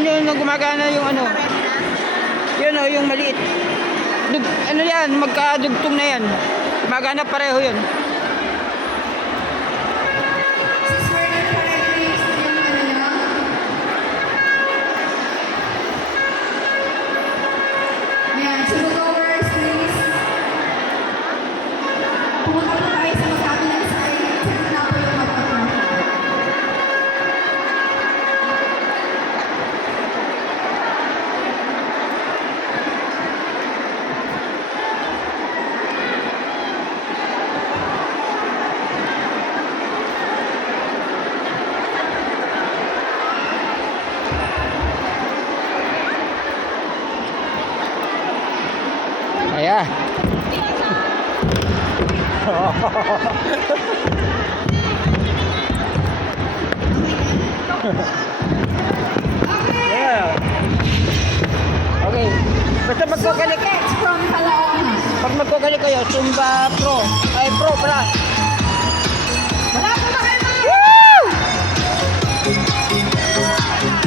Yan yung gumagana yung ano. Yun o, yung maliit. Ano yan, magkadugtong na yan. Gumagana pareho yun. Ayan, sugar-goers, please. Pumunta po tayo sa magkabilang side. Check na po yung magkabilang. Ayan. Yeah. Okay. Basta magkukalik. From Caloocan. Pag magkukalik kayo, Zumba Pro. Ay, Pro pala.